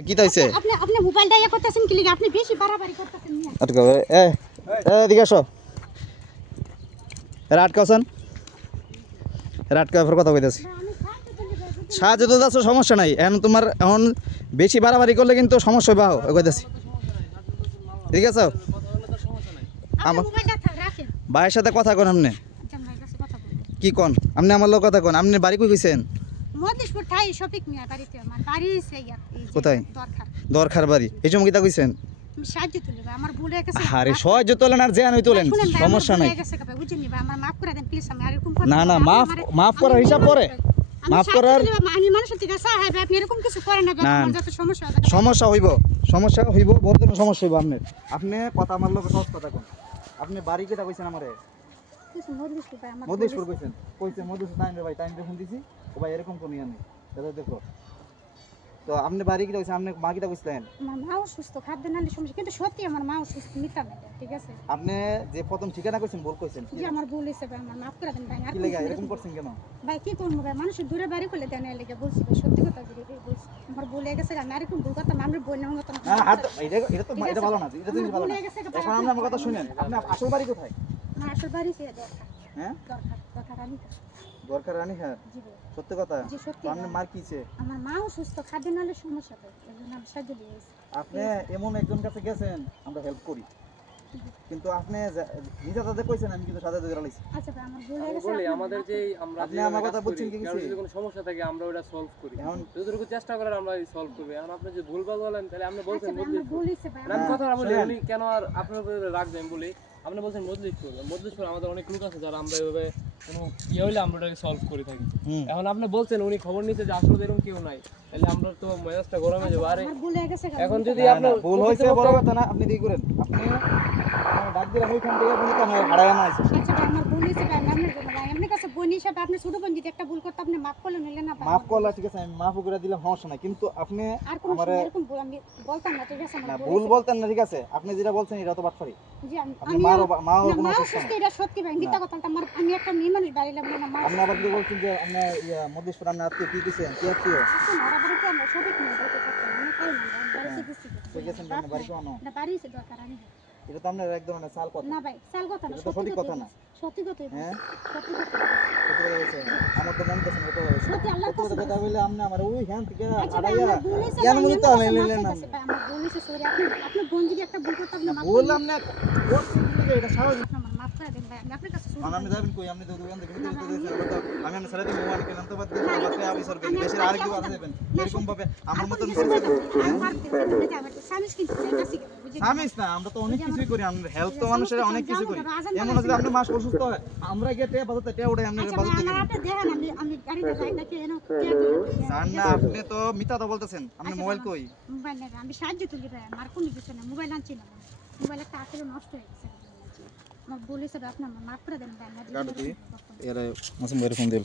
কি তাইছে আপনি মোবাইলটা ইয়া করতেছেন কি লাগি আপনি বেশি বাড়াবাড়ি করতেছেন মিয়া আটকা এদিকে আসো আটকাছেন আটকা কথা কইতাছি সাহায্য তো যাচ্ছ সমস্যা নাই এখন তোমার এখন বেশি বাড়াবাড়ি করলে কিন্তু সমস্যা হবে কইতাছি ঠিক আছে আপনি মোবাইলটা রাখেন ভাইয়ের সাথে কথা কোন আপনি ভাইয়ের কাছে কথা বলুন কি কোন আপনি আমার লোক কথা কোন আপনি বাড়ি কই কইছেন মধুপুর থাই শপিং মিয়া বাড়িতে আমার বাড়ি আছে কোথায় দরকার দরকার বাড়ি এই সময় কিতা কইছেন সাহায্য তুলি ভাই আমার ভুল হয়ে গেছে আরে সাহায্য তোলেন আর জেন হই তোলেন সমস্যা নাই বুঝেন ভাই আমার মাফ করে দেন প্লিজ আমি আর এরকম না না মাফ করার হিসাব পরে মাফ করার আমি মানুষের থেকে চাই ভাই আপনি এরকম কিছু করেন না আমার যত সমস্যা হয় সমস্যা হইব বড় ধরনের সমস্যা হইব আপনার আপনি কথা আমার লোক সহজ কথা কোন আপনি বাড়ি কেটা কইছেন আমারে মধুপুর ভাই আমার মধুপুর কইছেন মধুপুর টাইম রে ভাই টাইম দেখুন দিছি ও ভাই এরকম কোন ইয়ানি দাদা দেখো তো আপনি বাড়ি কেটা কইছেন আপনি মা কেটা কইছেন আমার মাও সুস্থ খাদ্য নালি সমস্যা কিন্তু সত্যি আমার মাও সুস্থ মিথ্যা না ঠিক আছে আপনি যে প্রথম ঠিকানা কইছেন ভুল কইছেন জি আমার ভুল হইছে ভাই আমার মাফ করে দেন ভাই আর কি লাগা এরকম করছেন কেন ভাই কি করব ভাই মানুষ দূরে বাড়ি করলে দেন এলাকা বলছি ভাই সত্যি কথা বলছি আমার ভুল হয়ে গেছে আমি এরকম ভুল কথা আমরা বই না কথা না এটা তো এটা ভালো না এটা জিনিস ভালো না এখন আপনি আমার কথা শুনেন আপনি আসল বাড়ি কোথায় আমার আসল বাড়ি সে দরকার হ্যাঁ দরকার রানী দরকার রানী হ্যাঁ জি ভাই সত্যি কথা জি সত্যি আপনার মার কিছে আমার মাও সুস্থ খাদ্য নালে সমস্যা তো এজন্য আমি সাহায্য দিয়েছি আপনি এমন একজন কাছে গেছেন আমরা হেল্প করি কিন্তু আপনি নিজে তাদের কইছেন আমি কিন্তু সাথে ধরে লাইছি আচ্ছা ভাই আমার ভুল হয়ে গেছে বলি আমাদের যে আমরা আপনি আমার কথা বুঝছেন কি কিছু যদি কোনো সমস্যা থাকে আমরা ওটা সলভ করি এখন যতটুকু চেষ্টা করেন আমরা সলভ করব এখন আপনি যে ভুলভাল বলেন তাহলে আপনি বলছেন আমার ভুল হইছে ভাই আমি কথা বলি উনি কেন আর আপনার উপরে রাখবেন বলি আপনি বলছেন মজলিশপুর আমাদের অনেক লোক আছে যারা আমরা এভাবে কোনো ইয়ে হইলে আমরা এটাকে সলভ করে থাকি এখন আপনি বলছেন উনি খবর নিতে যে আসলে এরকম কেউ নাই তাহলে আমরা তো মেজাজটা গরম হয়ে যাবে আরে আমার ভুল হয়ে গেছে এখন যদি আপনার ভুল হইছে বড় কথা না আপনি দিয়ে করেন আপনি ডাক দিলেন ওইখান থেকে আপনি কেন হারায় না আইছেন আচ্ছা ভাই আমার ভুল হইছে ভাই আপনার জন্য ভাই আপনার কাছে বোন হিসাবে আপনি ছোট বোন যদি একটা ভুল করতে আপনি মাফ করলেন নিলেন না মাফ করলা ঠিক আছে আমি মাফ করে দিলাম সমস্যা নাই কিন্তু আপনি আর কোন এরকম ভুল আমি বলতাম না ঠিক আছে না আমার ভুল বলতেন না ঠিক আছে আপনি যেটা বলছেন এটা তো বাটফারি জি আপনি মার কোনো মাও কষ্ট সুস্থ নাই এটা সত্যি ভাই মিথ্যা কথা আমার আমি একটা মেয়ে মানুষ বাড়ি লাগবে না মা আপনি আবার কি বলছেন যে আপনি মধ্যেশ্বর আপনি আজকে কি দিছেন কি আত্মীয় মারা বাড়িতে আমরা সঠিক নিয়ে বলতে পারতাম আমি খাই না বাড়িতে গেছি তো গেছেন কেন বাড়ি কেন না বাড়ি এসে দরকার আমি এটা তো আপনার এক ধরনের সাল কথা না ভাই সাল কথা না এটা তো সঠিক কথা না সত্যি কথা হ্যাঁ সত্যি কথা সত্যি কথা বলছেন আমার তো মন কাছে কথা বলছেন সত্যি আল্লাহ সত্যি কথা বলে আপনি আমার ওই হ্যাঁ থেকে আচ্ছা ভাই আড়াইয়া আমার ভুল হইছে কেন ভাই, মনে তো আমার নিলেন না আমার ভুল হইছে সরি আপনি বোন যদি একটা ভুল করতে আপনি মাফ বললাম না করছেন কি এটা স্বাভাবিক আমার মাফ করে দেন ভাই আমি আপনার কাছে মানে আপনি যাবেন কই আপনি তো দোকান থেকে ভিতরে তো আমি আপনি সারা দিন মোবাইল কেনাম তো বাদ দিয়ে বাকি আমি সর গেল দেশের আরেক দিকে আছে দেবেন এরকম ভাবে আমার মত সামিস না আমরা তো অনেক কিছুই করি আমরা হেল্প তো মানুষের অনেক কিছু করি এমন আছে আপনি মাস অসুস্থ হয় আমরা গিয়ে তে বাজাতে তে ওড়ে আপনি বাজাতে দিবেন আমি গাড়িতে যাই না কেন জান না আপনি তো মিথ্যা তো বলতেছেন আপনি মোবাইল কই মোবাইল না আমি সাহায্য তুলি ভাই আমার কোনো কিছু না মোবাইল আনছি না মোবাইল একটা আসলে নষ্ট হয়ে গেছে আমার ভুল হিসেবে আপনি আমার মাফ করে দেন ভাই কাটো তুই এর মাসুম ভাইয়ের ফোন দিল